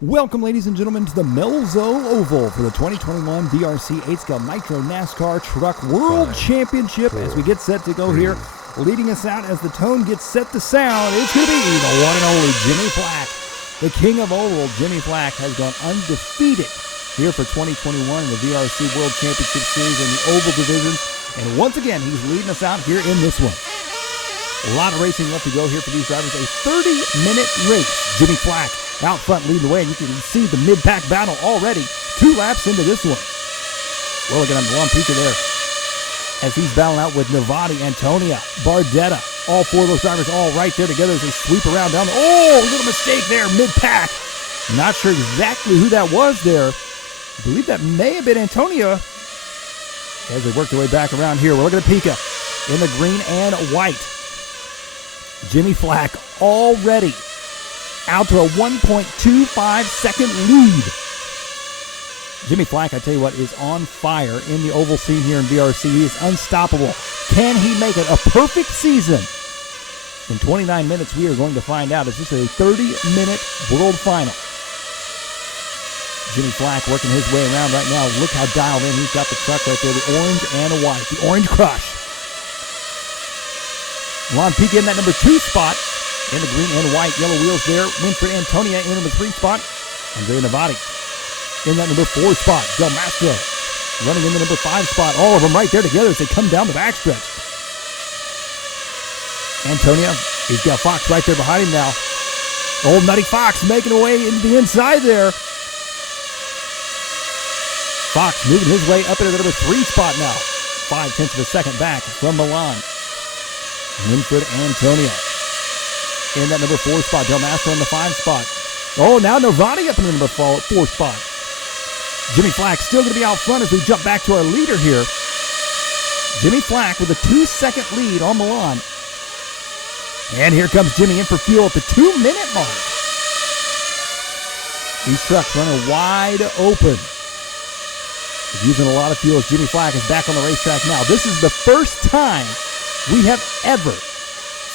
Welcome, ladies and gentlemen, to the Melzo Oval for the 2021 VRC 8-Scale Nitro NASCAR Truck World Championship as we get set to go here. Leading us out as the tone gets set to sound, it's going to be the one and only Jimmy Flack. The king of oval, Jimmy Flack, has gone undefeated here for 2021 in the VRC World Championship Series in the oval division. And once again, he's leading us out here in this one. A lot of racing left to go here for these drivers. A 30-minute race. Jimmy Flack out front leading the way, and you can see the mid-pack battle already 2 laps into this one. Well, look at Milan Pica there as he's battling out with Novati, Antonia, Bardetta. All 4 of those drivers all right there together as they sweep around down. Oh, little mistake there, mid-pack. Not sure exactly who that was there. I believe that may have been Antonia as they work their way back around here. We're looking at Pica in the green and white. Jimmy Flack already out to a 1.25 second lead. Jimmy Flack, I tell you what, is on fire in the oval scene here in VRC. He is unstoppable. Can he make it a perfect season? In 29 minutes, we are going to find out. Is this a 30-minute world final? Jimmy Flack working his way around right now. Look how dialed in he's got the truck right there. The orange and a white. The Orange Crush. Milan Pica in that number 2 spot. In the green and white, yellow wheels there. Winfred Antonia in number 3 spot. Andrea Novati in that number 4 spot. Del Mastro running in the number 5 spot. All of them right there together as they come down the backstretch. Antonia, he's got Fox right there behind him now. Old Nutty Fox making a way into the inside there. Fox moving his way up into the number 3 spot now. 0.5 of a second back from Milan. Winfred Antonia in that number 4 spot. Del Mastro in the 5 spot. Oh, now Novati up in the number 4 spot. Jimmy Flack still going to be out front as we jump back to our leader here. Jimmy Flack with a 2-second lead on Milan. And here comes Jimmy in for fuel at the 2-minute mark. These trucks running wide open. Using a lot of fuel as Jimmy Flack is back on the racetrack now. This is the first time we have ever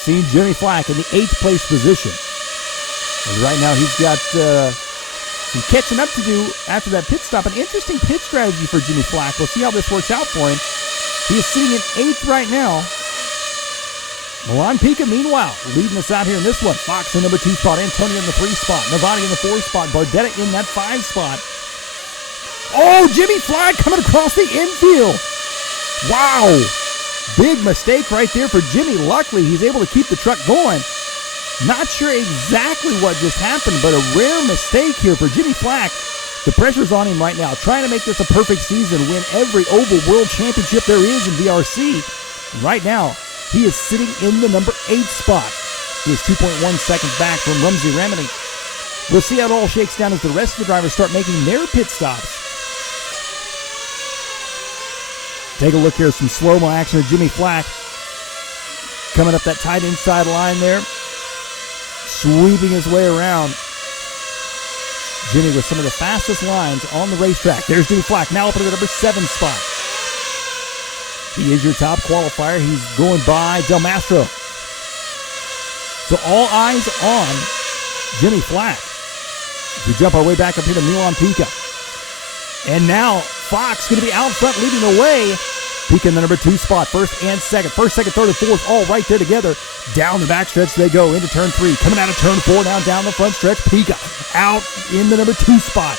seen Jimmy Flack in the 8th place position. And right now he's got some catching up to do after that pit stop. An interesting pit strategy for Jimmy Flack. We'll see how this works out for him. He is sitting in 8th right now. Milan Pica, meanwhile, leading us out here in this one. Fox in number 2 spot. Antonia in the 3 spot. Novati in the 4 spot. Bardetta in that 5 spot. Oh, Jimmy Flack coming across the infield. Wow. Big mistake right there for Jimmy. Luckily, he's able to keep the truck going. Not sure exactly what just happened, but a rare mistake here for Jimmy Flack. The pressure's on him right now, trying to make this a perfect season, win every oval world championship there is in VRC. Right now, he is sitting in the number 8 spot. He is 2.1 seconds back from Rumsey Remini. We'll see how it all shakes down as the rest of the drivers start making their pit stops. Take a look here, some slow-mo action of Jimmy Flack coming up that tight inside line there, sweeping his way around. Jimmy with some of the fastest lines on the racetrack. There's Jimmy Flack, now up at the number 7 spot. He is your top qualifier. He's going by Del Mastro. So all eyes on Jimmy Flack. We jump our way back up here to Milan Pica. And now Fox going to be out front leading the way. Pica in the number 2 spot, 1st and 2nd. 1st, 2nd, 3rd, and 4th all right there together. Down the backstretch they go into turn 3. Coming out of turn 4 now down the front stretch. Pica out in the number 2 spot.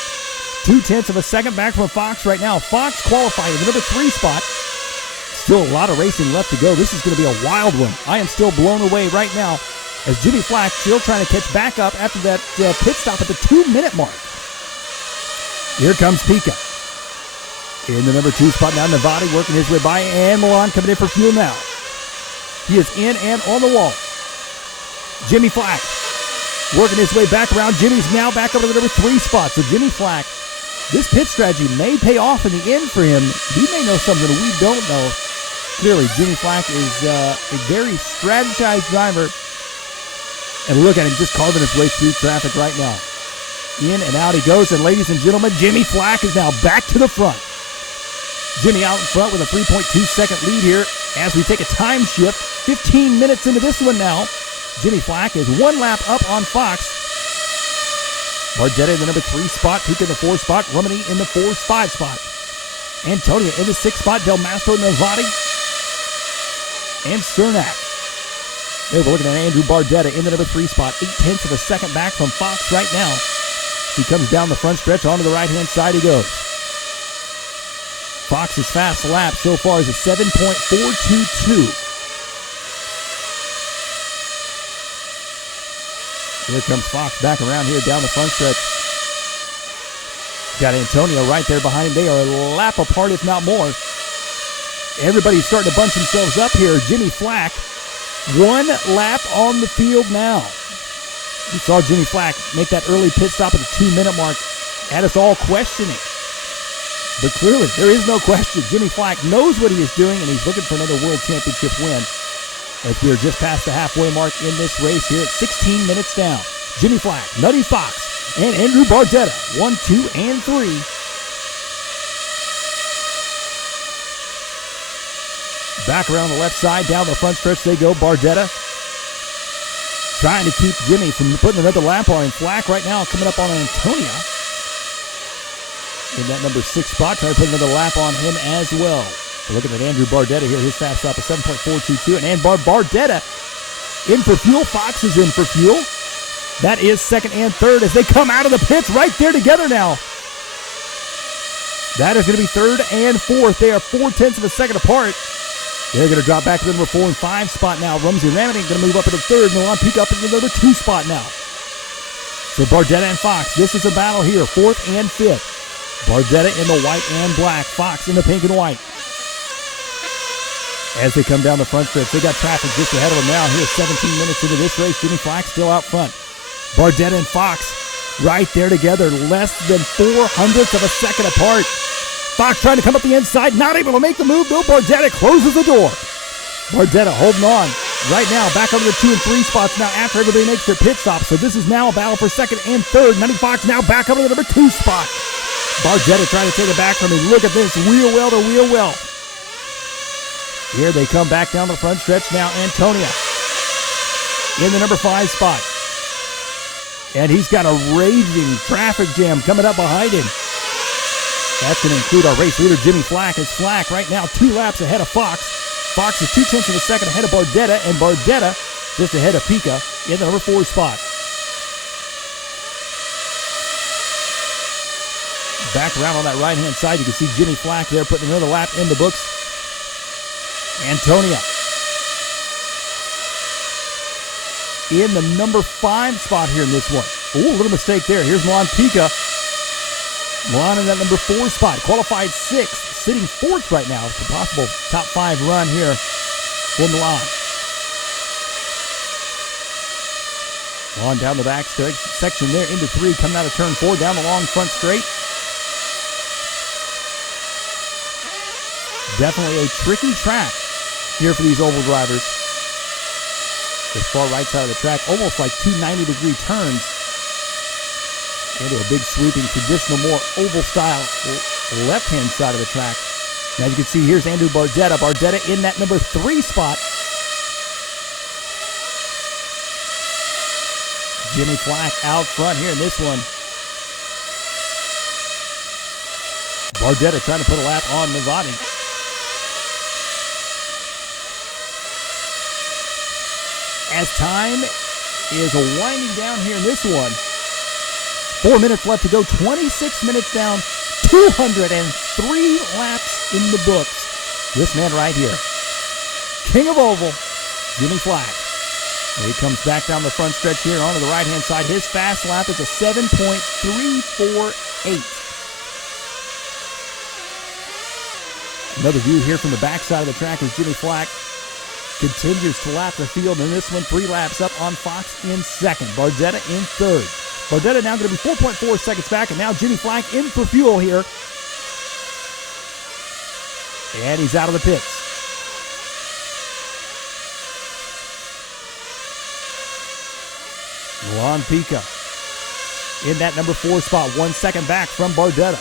0.2 of a second back from Fox right now. Fox qualifying in the number 3 spot. Still a lot of racing left to go. This is going to be a wild one. I am still blown away right now as Jimmy Flack still trying to catch back up after that pit stop at the 2-minute mark. Here comes Pica. In the number 2 spot now, Novati working his way by, and Milan coming in for fuel now. He is in and on the wall. Jimmy Flack working his way back around. Jimmy's now back up to the number 3 spot. So Jimmy Flack, this pit strategy may pay off in the end for him. He may know something we don't know. Clearly, Jimmy Flack is a very strategized driver. And look at him just carving his way through traffic right now. In and out he goes, and ladies and gentlemen, Jimmy Flack is now back to the front. Jimmy out in front with a 3.2 second lead here as we take a time shift. 15 minutes into this one now. Jimmy Flack is 1 lap up on Fox. Bardetta in the number 3 spot. Pika in the 4 spot. Rumini in the 4-5 spot. Antonia in the 6th spot. Del Mastro, Novati, and Cernak. There we're looking at Andrew Bardetta in the number 3 spot. 0.8 of a second back from Fox right now. He comes down the front stretch. Onto the right-hand side he goes. Fox's fast lap so far is a 7.422. Here comes Fox back around here down the front stretch. Got Antonio right there behind him. They are a lap apart, if not more. Everybody's starting to bunch themselves up here. Jimmy Flack, 1 lap on the field now. We saw Jimmy Flack make that early pit stop at the 2-minute mark. Had us all questioning. But clearly, there is no question. Jimmy Flack knows what he is doing, and he's looking for another World Championship win. As we are just past the halfway mark in this race here at 16 minutes down. Jimmy Flack, Nutty Fox, and Andrew Bardetta, 1, 2, and 3. Back around the left side, down the front stretch they go. Bardetta trying to keep Jimmy from putting another lap on him. Flack right now coming up on Antonia in that number 6 spot, trying to put another lap on him as well. We're looking at Andrew Bardetta here. His fast lap is 7.422. And Bardetta in for fuel. Fox is in for fuel. That is 2nd and 3rd as they come out of the pits right there together now. That is going to be 3rd and 4th. They are 0.4 of a second apart. They're going to drop back to the number 4 and 5 spot now. Rumsey Ramity going to move up into 3rd. Milan Peak up into the number 2 spot now. So Bardetta and Fox, this is a battle here. 4th and 5th. Bardetta in the white and black. Fox in the pink and white. As they come down the front stretch, they got traffic just ahead of them now. Here, 17 minutes into this race. Jimmy Flack still out front. Bardetta and Fox right there together, less than 0.04 of a second apart. Fox trying to come up the inside, not able to make the move, though. Bardetta closes the door. Bardetta holding on right now, back over the 2 and 3 spots now after everybody makes their pit stop. So this is now a battle for 2nd and 3rd. Nutty Fox now back over to the number 2 spot. Bardetta trying to take it back from him. Look at this, wheel well to wheel well. Here they come back down the front stretch now. Antonia in the number 5 spot. And he's got a raging traffic jam coming up behind him. That's going to include our race leader, Jimmy Flack. As Flack right now 2 laps ahead of Fox. Fox is 0.2 of a second ahead of Bardetta, and Bardetta just ahead of Pika in the number 4 spot. Back around on that right-hand side, you can see Jimmy Flack there putting another lap in the books. Antonia in the number 5 spot here in this one. Ooh, a little mistake there. Here's Milan Pika. Milan in that number 4 spot. Qualified 6th, sitting 4th right now. It's a possible top 5 run here for Milan. On down the back section there into 3, coming out of turn 4, down the long front straight. Definitely a tricky track here for these oval drivers. This far right side of the track, almost like 2 90-degree turns into a big sweeping, traditional, more oval-style left-hand side of the track. Now you can see here's Andrew Bardetta. Bardetta in that number 3 spot. Jimmy Flack out front here in this one. Bardetta trying to put a lap on Novati. As time is winding down here in this one, 4 minutes left to go, 26 minutes down, 203 laps in the books. This man right here, King of Oval, Jimmy Flack. And he comes back down the front stretch here onto the right-hand side. His fast lap is a 7.348. Another view here from the backside of the track as Jimmy Flack continues to lap the field, and this one 3 laps up on Fox in 2nd. Bardetta in 3rd. Bardetta now going to be 4.4 seconds back, and now Jimmy Flack in for fuel here. And he's out of the pits. Milan Pika in that number 4 spot, 1 second back from Bardetta.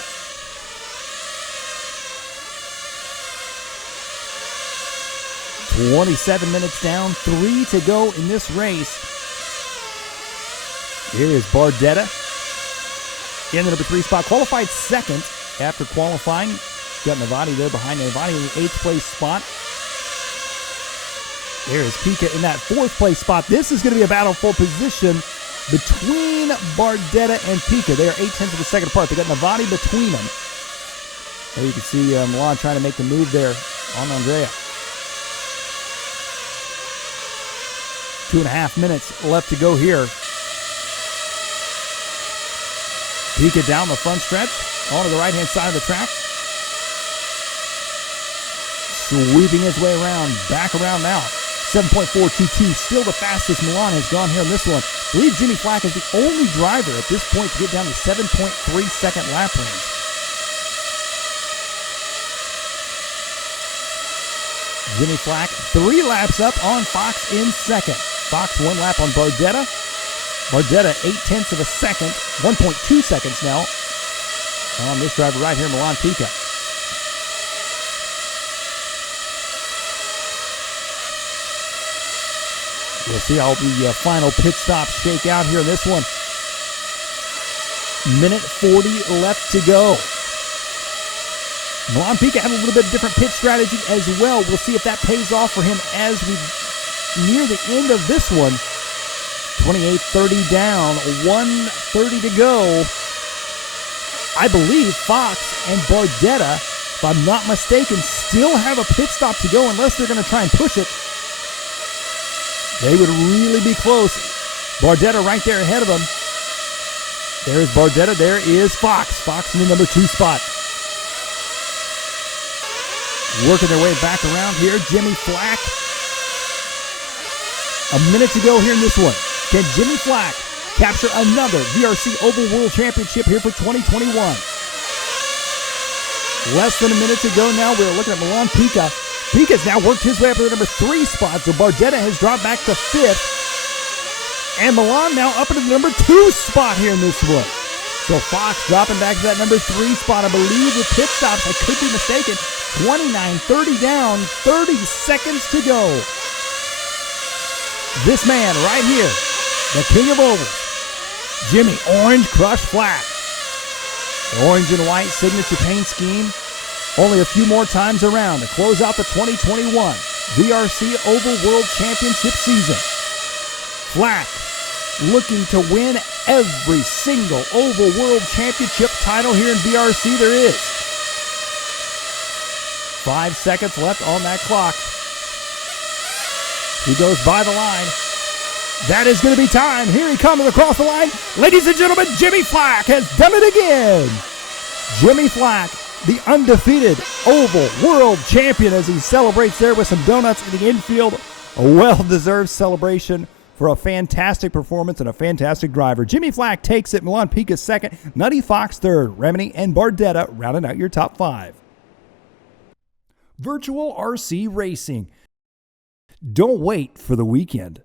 .27 minutes down, 3 to go in this race. Here is Bardetta in the number 3 spot. Qualified second after qualifying. Got Navati there behind Navati in the 8th place spot. There is Pika in that 4th place spot. This is going to be a battle for position between Bardetta and Pika. They are 0.8 of a second apart. They got Navati between them. There you can see Milan trying to make the move there on Andrea. 2.5 minutes left to go here. Pika down the front stretch, onto the right-hand side of the track. Sweeping his way around, back around now. 7.422, still the fastest Milan has gone here in this one. I believe Jimmy Flack is the only driver at this point to get down to 7.3 second lap range. Jimmy Flack 3 laps up on Fox in second. Fox 1 lap on Bardetta. Bardetta 0.8 of a second, 1.2 seconds now on this driver right here, Milan Pika. We'll see how the final pit stops shake out here in this one. Minute 40 left to go. Milan Pika had a little bit different pit strategy as well. We'll see if that pays off for him as we near the end of this one. 28:30 down, 1:30 to go. I believe Fox and Bardetta, if I'm not mistaken, still have a pit stop to go unless they're going to try and push it. They would really be close. Bardetta right there ahead of them. There is Bardetta. There is Fox. Fox in the number 2 spot. Working their way back around here. Jimmy Flack. A minute to go here in this one. Can Jimmy Flack capture another VRC Oval World Championship here for 2021? Less than a minute to go now. We're looking at Milan Pika. Pika's now worked his way up to the number 3 spot, so Bardetta has dropped back to 5th. And Milan now up into the number 2 spot here in this one. So Fox dropping back to that number 3 spot. I believe with pit stops, I could be mistaken. 29:30 down, 30 seconds to go. This man right here, the king of ovals, Jimmy Orange Crush Flack. The orange and white signature paint scheme. Only a few more times around to close out the 2021 VRC Oval World Championship season. Flack looking to win every single Oval World Championship title here in VRC there is. 5 seconds left on that clock. He goes by the line. That is going to be time. Here he comes across the line. Ladies and gentlemen, Jimmy Flack has done it again. Jimmy Flack, the undefeated Oval World Champion, as he celebrates there with some donuts in the infield. A well-deserved celebration for a fantastic performance and a fantastic driver. Jimmy Flack takes it. Milan Pika second. Nutty Fox third. Remini and Bardetta rounding out your top 5. Virtual RC Racing. Don't wait for the weekend.